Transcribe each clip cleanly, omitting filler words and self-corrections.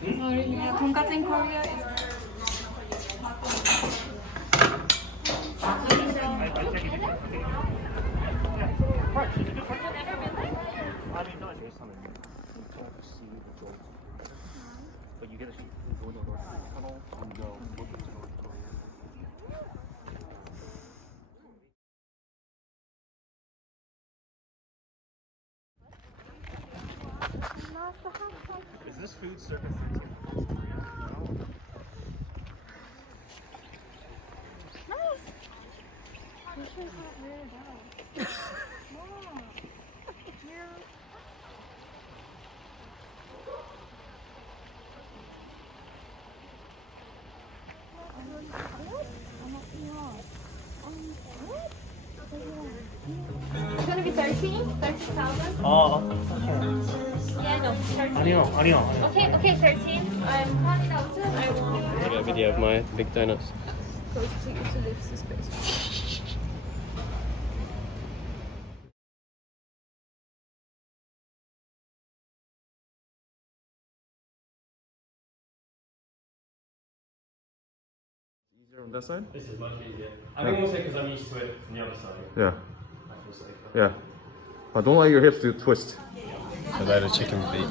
Oh, really? Yeah, tonkatsu in Korea is Is this food service? It's gonna be 30,000. Oh, Yeah, no, 13. 아니요. Okay, 13. I'm planning out to I will I got a video of my big donuts. go to this space. Easier on that side? This is much easier. I think also because I'm used to it from the other side. Yeah. I feel safer. Yeah. Don't let your hips to twist. A load of chicken feet.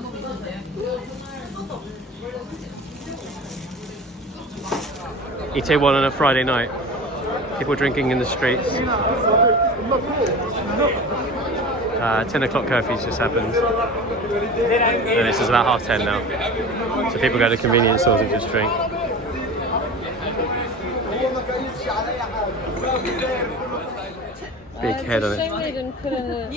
Itaewon on a Friday night. People drinking in the streets. 10 o'clock curfew's just happened. And this is about 10:30 now. So people go to convenience stores and just drink. Big head on it. Shame they didn't put in a,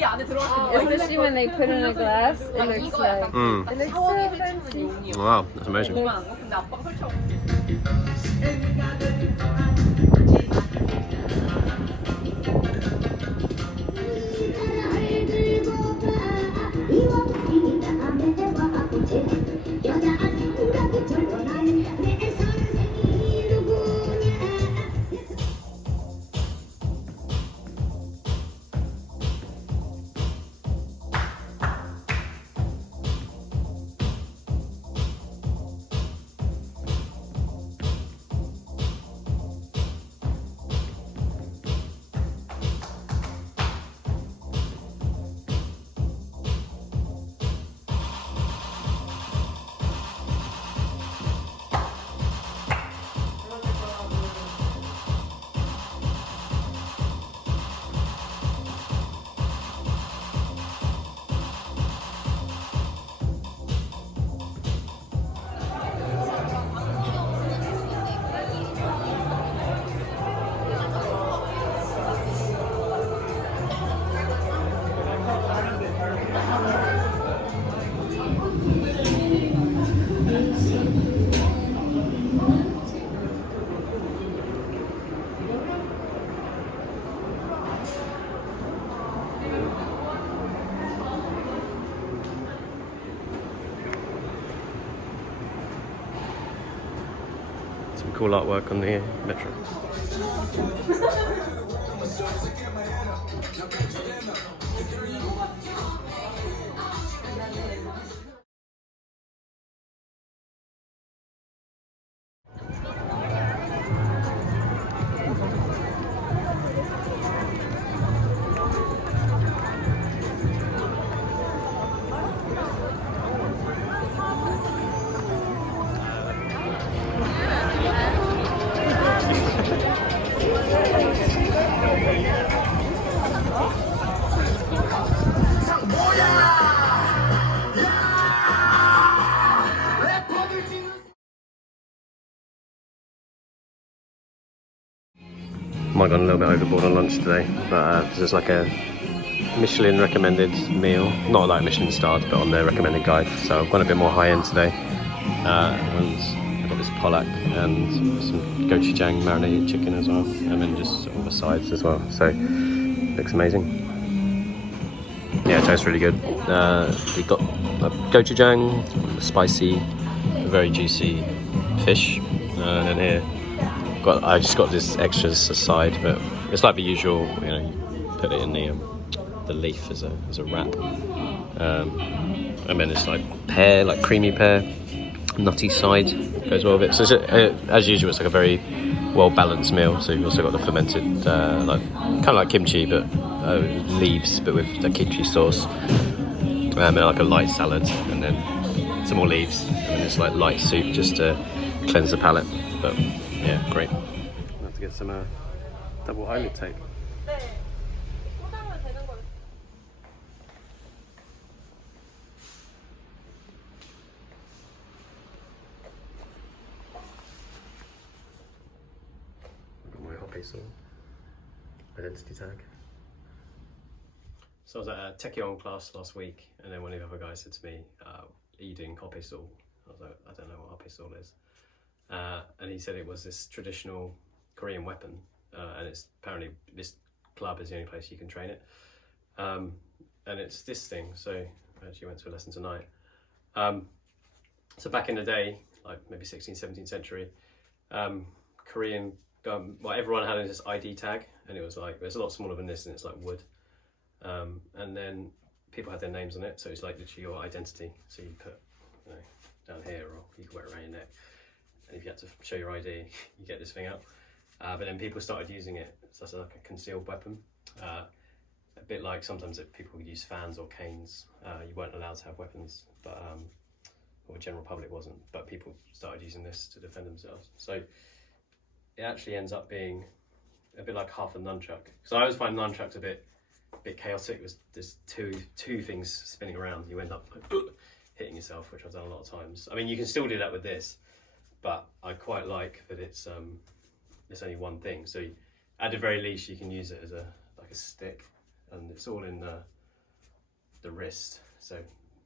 especially when they put in a glass, it looks like, it looks so fancy. Wow, that's amazing. Some cool artwork on the metro. Might have gone a little bit overboard on lunch today, but this is like a Michelin recommended meal. Not like Michelin starred, but on their recommended guide. So I've gone a bit more high end today. And I've got this Polak and some gochujang marinated chicken as well. And then just all the sides as well. So looks amazing. Yeah, it tastes really good. We've got a gochujang, spicy, very juicy fish. And then here, I just got this extras aside, but it's like the usual, you know, you put it in the leaf as a wrap. And then it's like pear, like creamy pear, nutty side goes well with it. So as usual, it's like a very well balanced meal. So you've also got the fermented, like kind of like kimchi, but leaves, but with the kimchi sauce, and like a light salad, and then some more leaves, and then it's like light soup just to cleanse the palate. But yeah, great. I have to get some double eyelid tape. My Hopaesool identity tag. So I was at a Changdokyeong class last week, and then one of the other guys said to me, are you doing Hopaesool? I was like, I don't know what Hopaesool is. And he said it was this traditional Korean weapon, and it's apparently this club is the only place you can train it. And it's this thing, so I actually went to a lesson tonight. So back in the day, like maybe 16th, 17th century, Korean, well, everyone had this ID tag, and it was like, it's a lot smaller than this, and it's like wood. And then people had their names on it, so it's like literally your identity. So you put, you know, down here, or you could wear it around your neck. And if you had to show your ID, you get this thing out. But then people started using it as like a concealed weapon. A bit like sometimes if people would use fans or canes, you weren't allowed to have weapons, but or the general public wasn't. But people started using this to defend themselves. So it actually ends up being a bit like half a nunchuck. So I always find nunchucks a bit chaotic. There's two things spinning around. You end up like, hitting yourself, which I've done a lot of times. I mean, you can still do that with this, but I quite like that it's only one thing. So at the very least, you can use it as a stick, and it's all in the wrist. So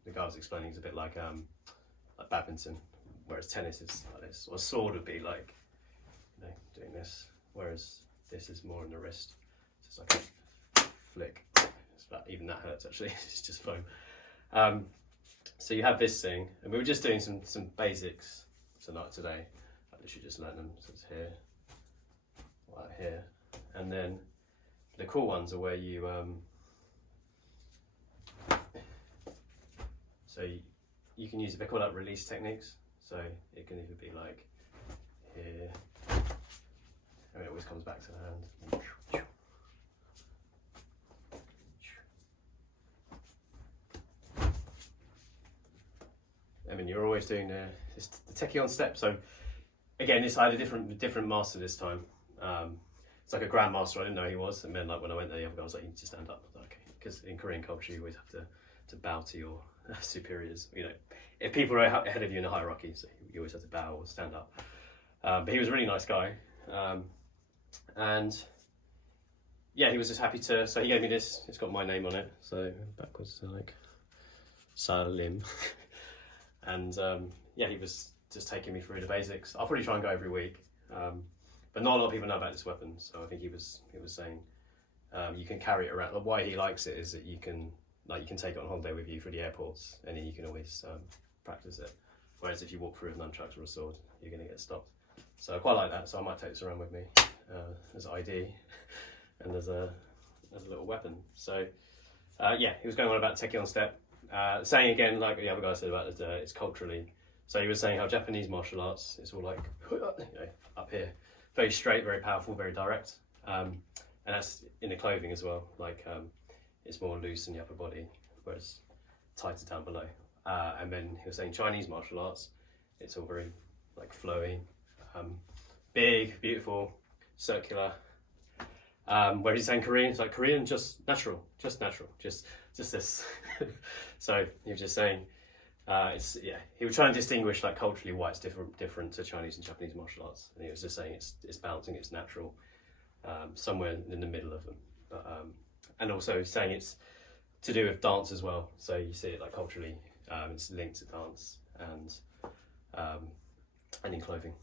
the guy was explaining it's a bit like badminton, whereas tennis is like this, or a sword would be like, you know, doing this, whereas this is more in the wrist. It's just like a flick. It's about, even that hurts actually. It's just foam. So you have this thing, and we were just doing some basics tonight today. I literally just learned them. So it's here, right here, and then the cool ones are where you so you can use, they call that release techniques. So it can either be like here, and it always comes back to the hand. I mean, you're always doing the Changdokyeong step. So again, I had a different master this time. It's like a grandmaster. I didn't know he was, and then like when I went there, the other guy was like, "You need to stand up." I was like, okay, because in Korean culture, you always have to bow to your superiors. You know, if people are ahead of you in the hierarchy, so you always have to bow or stand up. But he was a really nice guy, and yeah, he was just happy to. So he gave me this. It's got my name on it. So backwards to like Salim. And yeah, he was just taking me through the basics. I'll probably try and go every week, but not a lot of people know about this weapon. So I think he was saying you can carry it around. Why he likes it is that you can take it on Hongdae with you through the airports, and then you can always practice it. Whereas if you walk through with nunchucks or a sword, you're going to get stopped. So I quite like that. So I might take this around with me as ID and as a little weapon. So yeah, he was going on about Changdokyeong step. Saying again, like the other guy said about it, it's culturally. So he was saying how Japanese martial arts, it's all like, you know, up here, very straight, very powerful, very direct, and that's in the clothing as well. Like it's more loose in the upper body, whereas tighter down below. And then he was saying Chinese martial arts, it's all very like flowy, big, beautiful, circular. Where he's saying Korean, it's like Korean, just natural, just this. So he was just saying, he was trying to distinguish like culturally why it's different to Chinese and Japanese martial arts, and he was just saying it's balancing, it's natural, somewhere in the middle of them. But and also saying it's to do with dance as well. So you see it like culturally, it's linked to dance and in clothing.